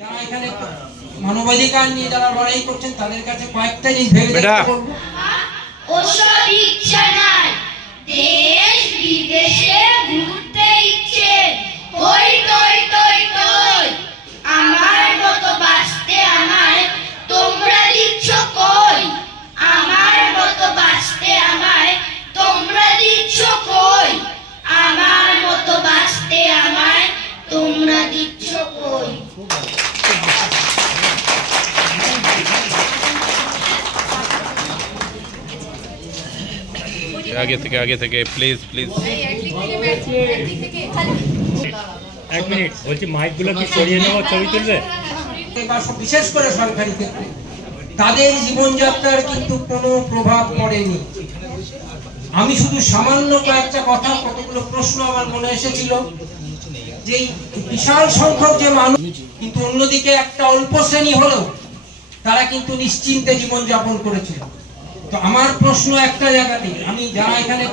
যারা এখানে মানবাধিকার নিয়ে যারা লড়াই করছেন তাদের কাছে কয়েকটা জিনিস ভেবে দেখতে বলবো। ওসব ইচ্ছা নাই, দেশ বিদেশে ঘুরতে ইচ্ছে, হই টই টই টই, আমার মতো বাঁচতে আমায় তোমরা দিচ্ছ কই, আমার মতো বাঁচতে আমায় তোমরা দিচ্ছ কই, আমার মতো বাঁচতে আমায় তোমরা দিচ্ছ কই। आगे থেকে প্লিজ এক মিনিট বলছি, মাইকগুলো কি সরিয়ে নেওয়া, ছবি তুলবে? বিশেষ করে সরকারি ক্ষেত্রে তাদের জীবনযাত্রার কিন্তু কোনো প্রভাব পড়েনি। আমি শুধু সামান্য কয়েকটা কথা, কতগুলো প্রশ্ন আমার মনে এসেছিল যে বিশাল সংখ্যক যে মানুষ, কিন্তু অন্যদিকে একটা অল্প শ্রেণী হলেও তারা কিন্তু নিশ্চিন্তে জীবনযাপন করেছিল। তো আমার প্রশ্ন একটা জায়গাতে, আমি যারা এখানে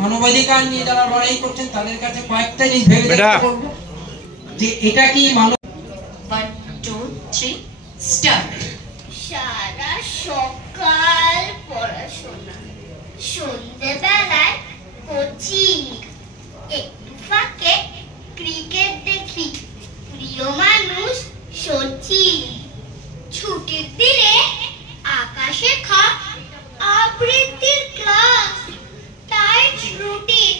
মানবাধিকার নিয়ে যারা লড়াই করছেন তাদের কাছে কয়েকটা জিনিস ভেবে দেখতে বলবো যে এটা কি মানব। 1 2 3 স্টার্ট। সারা সকাল পড়াশোনা, সন্ধ্যেবেলায় কোচিং, একটু ফাঁকে ক্রিকেট দেখি, প্রিয় মানুষ সচিন, ছুটির দিনে আকাশে খাপ আবৃত্তির ক্লাস, টাইট রুটিন,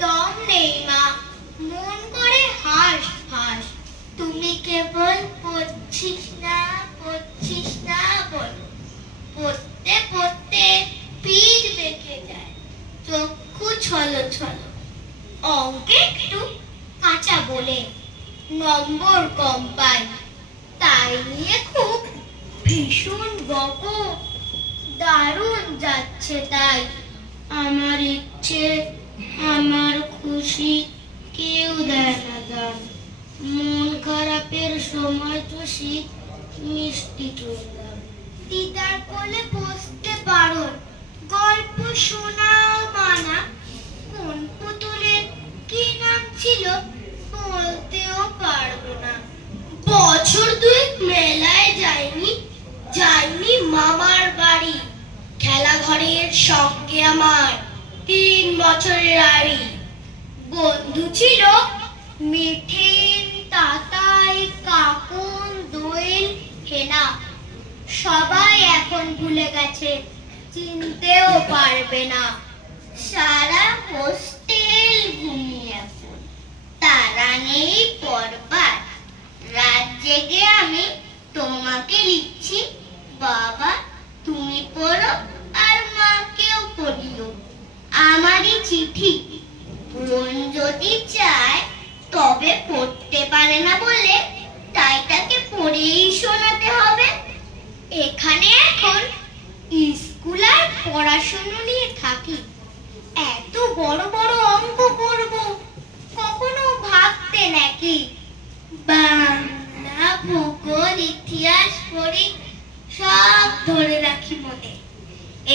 দম নেই মা, মন করে হাস হাস, তুমি কেবল পড়ছিস না বল, পড়তে পড়তে পিঠ বেঁকে যায়, চক্ষু ছলো ছলো, অঙ্কে একটু কাঁচা বলে নম্বর কম পাই, তাই নিয়ে খুব ভীষণ বকো, দারুণ যাচ্ছে তাই, আমার ইচ্ছে আমার খুশি কেউ দেয় না দান, মন খারাপের সময় তো শীত মিষ্টি চললাম, দিদার কোলে বসতে বারণ, গল্প শোনাও মানা, কোন পুতুলের কি নাম ছিল বলতেও পারবো না, বছর দুয়েক মেলায় যাইনি মামার বাড়ি, খেলা ঘরের সঙ্গে আমার 3 বছরের আড়ি, বন্ধু ছিল মিঠিন, তাতাই, কাকুন, দোয়েল, হেনা, সবাই এখন ভুলে গেছে, চিনতেও পারবে না, সারা হোস্টেল ঘুমিয়ে এখন, তারা নেই পরবার, রাত জেগে আমি তোমাকে লিখছি, বাবা তুমি পড়ো আর মাকেও পড়িও, আমারই চিঠি, মন যদি চায় তবে পড়তে পারে না বলে তাই তাকে পড়েই শোনাতে হবে, এখানে এখন স্কুল আর পড়াশোনা নিয়ে থাকি, এত বড় বড় অঙ্ক করব কখনো ভাবতে নাকি, বাংলা ভূগোল ইতিহাস পড়ি, সব ধরে রাখি মনে,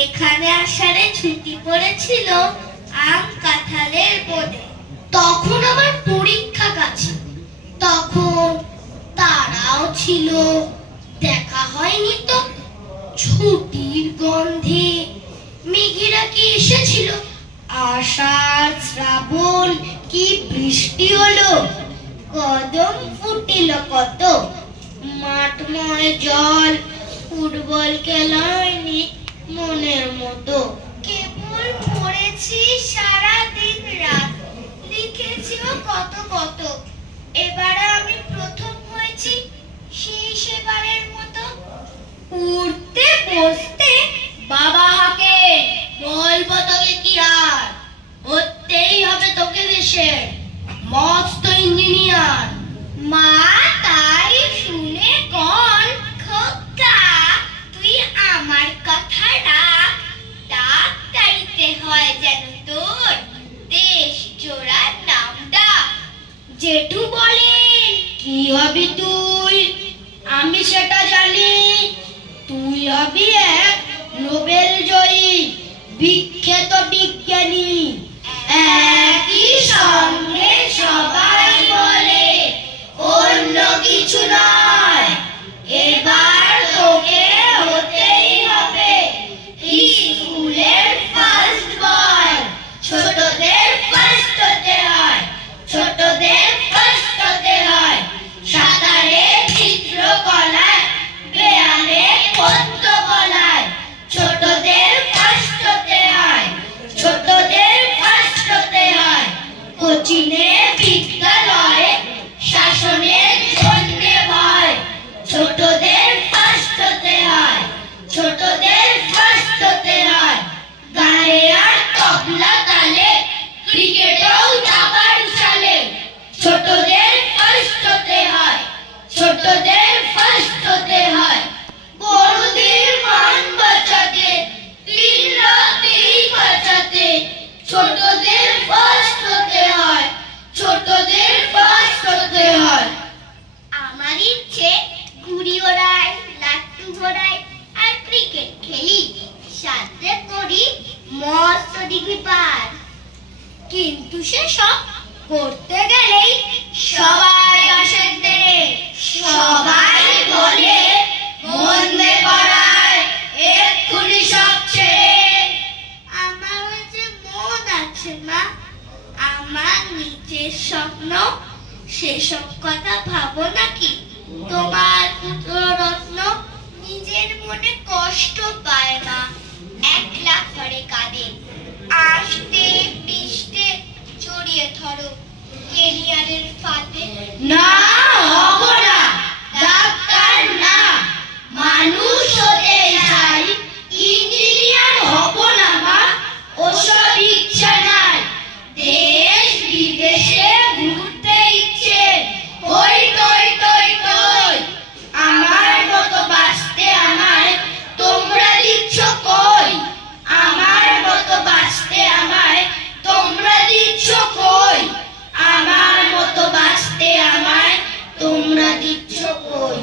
এখানে আসারে ছুটি পড়েছিল আম কাঁঠালের বোধে, তখন আমার পরীক্ষা কাছে, তখন তারাও ছিল, দেখা হয়নি তো, ছুটির গন্ধে মেঘেরা কি এসেছিল, আষাঢ় শ্রাবণ কি বৃষ্টি হলো, কদম ফুটিল কত, মাঠময় জল, ফুটবল খেলায়নি মনের মতো, কেবল পড়েছি সারা দিন রাত, লিখেছিও কত কত, এবারে আমি প্রথম হয়েছি সেই সেবারের মতো, উঠতে বসতে বাবা হাকে, বলবো তোকে কি আর, হতেই হবে তোকে দেশের মস্ত ইঞ্জিনিয়ার, মা তাই শুনে কোন খোকা তুই আমার কথা রাখ, ডাক্তারিতে হয় যেন তোর দেশ জোড়ার নামটা, জেঠু বলে কি হবি তুই, আমি সেটা জানি, তুই হবি এক নোবেল জয়ী বিখ্যাত বিজ্ঞানী, একই সঙ্গে সবাই বলে অন্য কিছু না। ছোটদের ফার্স্ট হতে হয়, বড়দের মান বাঁচাতে, দিন রাতেই বাঁচাতে, ছোটদের ফার্স্ট হতে হয়, ছোটদের ফার্স্ট হতে হয়। আমার ইচ্ছে ঘুড়ি ওড়াই, লাট্টু ঘোড়াই আর ক্রিকেট খেলি, সাথে করি মস্ত ডিগ্রি পার। কিন্তু সেসব করতে গেলেই সবাই আসে দেরে, সবাই বলে মন্দে পড়ায় এক্ষুনি সব ছেড়ে। আমার যে মন আছে মা, আমার নিজের স্বপ্ন, সেসব কথা ভাবো নাকি তোমার পুত্র রত্ন? নিজের মনে কষ্ট পায় না, একলা ঘরে কাঁদে, আসতে বৃষ্টি জড়িয়ে ধরো কেরিয়ারের ফাঁদে। না হব না ডাক্তার, না মানুষ হতে চাই, ইঞ্জিনিয়ার হব না মা, ওসব ইচ্ছা নাই। দেশ বিদেশে ঘুরতে ইচ্ছে, হই টই টই টই। আমার মতো বাঁচতে আমায় তোমরা দিচ্ছ কই, আমার মতো বাঁচতে আমায় তোমরা দিচ্ছ কই, আমার মতো বাঁচতে আমায় তোমরা দিচ্ছ কই।